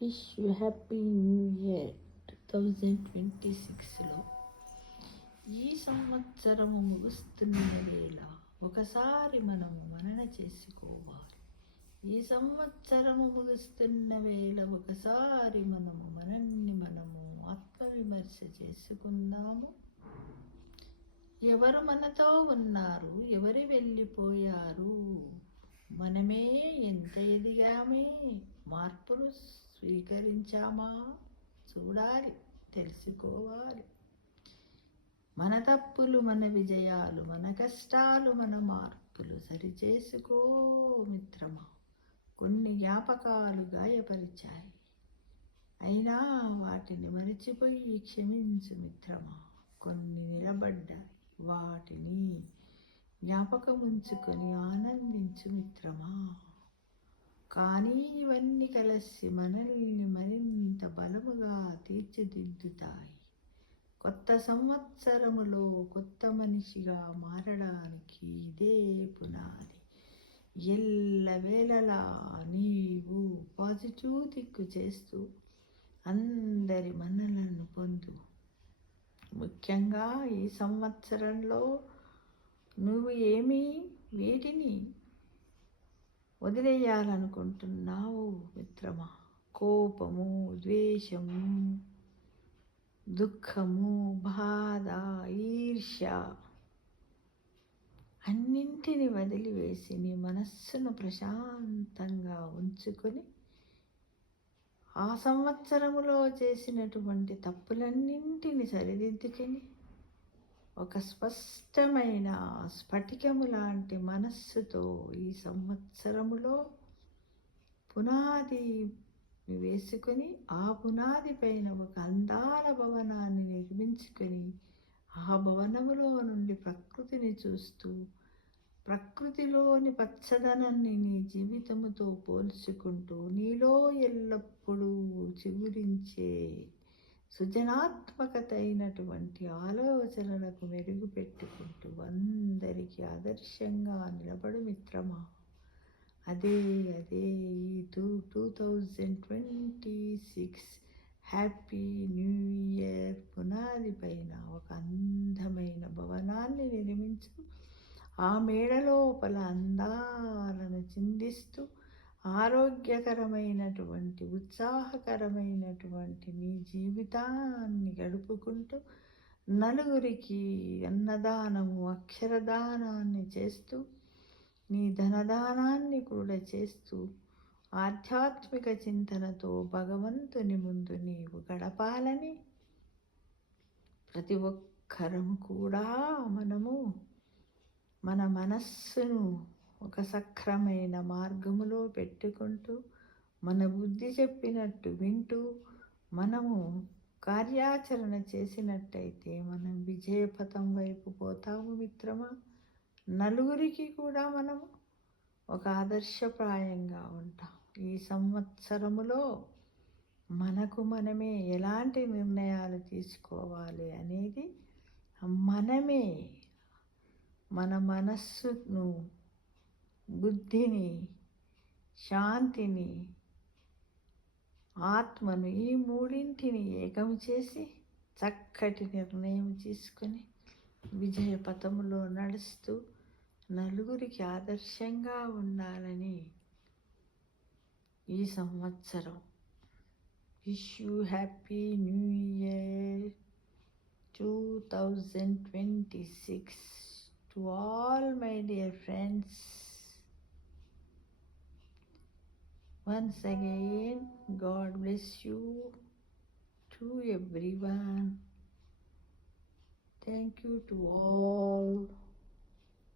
Wish you happy new year 2026లో. ఈ సంవత్సరము ముగుస్తున్న వేళ ఒకసారి మనము మనన చేసుకోవాలి. ఈ సంవత్సరము ముగుస్తున్న వేళ ఒకసారి మనము ఆత్మవిమర్శ చేసుకుందాము. ఎవరు మనతో ఉన్నారు, ఎవరు వెళ్ళిపోయారు, మనమే ఎంత ఎదిగామే, మార్పులు స్వీకరించామా చూడాలి, తెలుసుకోవాలి. మన తప్పులు, మన విజయాలు, మన కష్టాలు, మన మార్పులు సరిచేసుకో మిత్రమా. కొన్ని జ్ఞాపకాలు గాయపరిచాయి, అయినా వాటిని మరిచిపోయి క్షమించు మిత్రమా. కొన్ని నిలబడ్డాయి, వాటిని జ్ఞాపకముంచుకొని ఆనందించు మిత్రమా. కానీ ఇవన్నీ కలిసి మనల్ని మరింత బలముగా తీర్చిదిద్దుతాయి. కొత్త సంవత్సరములో కొత్త మనిషిగా మారడానికి ఇదే పునాది. ఎల్లవేళలా నీవు పాజిటివ్ థింక్ చేస్తూ అందరి మన్ననలను పొందు. ముఖ్యంగా ఈ సంవత్సరంలో నువ్వు వీటిని వదిలేయాలనుకుంటున్నావు మిత్రమా? కోపము, ద్వేషము, దుఃఖము, బాధ, ఈర్ష్య అన్నింటిని వదిలివేసి నీ మనస్సును ప్రశాంతంగా ఉంచుకొని ఆ సంవత్సరములో చేసినటువంటి తప్పులన్నింటిని సరిదిద్దుకొని ఒక స్పష్టమైన స్ఫటికము లాంటి మనస్సుతో ఈ సంవత్సరములో పునాది వేసుకొని ఆ పునాది పైన ఒక అందాల భవనాన్ని నిర్మించుకొని ఆ భవనములో నుండి ప్రకృతిని చూస్తూ ప్రకృతిలోని పచ్చదనాన్ని నీ జీవితముతో పోల్చుకుంటూ నీలో ఎల్లప్పుడూ చిగురించే సృజనాత్మకత అయినటువంటి ఆలోచనలకు మెరుగుపెట్టుకుంటూ అందరికీ ఆదర్శంగా నిలబడు మిత్రమా. అదే ఈ 2026 హ్యాపీ న్యూ ఇయర్ పునాది పైన ఒక అందమైన భవనాన్ని నిర్మించు. ఆ మేడ లోపల అందాలను చిందిస్తూ ఆరోగ్యకరమైనటువంటి ఉత్సాహకరమైనటువంటి నీ జీవితాన్ని గడుపుకుంటూ నలుగురికి అన్నదానము, అక్షరదానాన్ని చేస్తూ నీ ధనదానాన్ని కూడా చేస్తూ ఆధ్యాత్మిక చింతనతో భగవంతుని ముందు నీవు గడపాలని ప్రతి ఒక్కరము కూడా మనము మన మనస్సును ఒక సక్రమైన మార్గములో పెట్టుకుంటూ మన బుద్ధి చెప్పినట్టు వింటూ మనము కార్యాచరణ చేసినట్టయితే మనం విజయపథం వైపు పోతాము మిత్రమా. నలుగురికి కూడా మనము ఒక ఆదర్శప్రాయంగా ఉంటాం. ఈ సంవత్సరములో మనకు మనమే ఎలాంటి నిర్ణయాలు తీసుకోవాలి అనేది మనమే మన మనస్సును, బుద్ధిని, శాంతిని, ఆత్మను ఈ మూడింటిని ఏకం చేసి చక్కటి నిర్ణయం తీసుకొని విజయపథములో నడుస్తూ నలుగురికి ఆదర్శంగా ఉండాలని ఈ సంవత్సరం. Wish you happy new year 2026 to all my dear friends. Once again, God bless you to everyone. Thank you to all.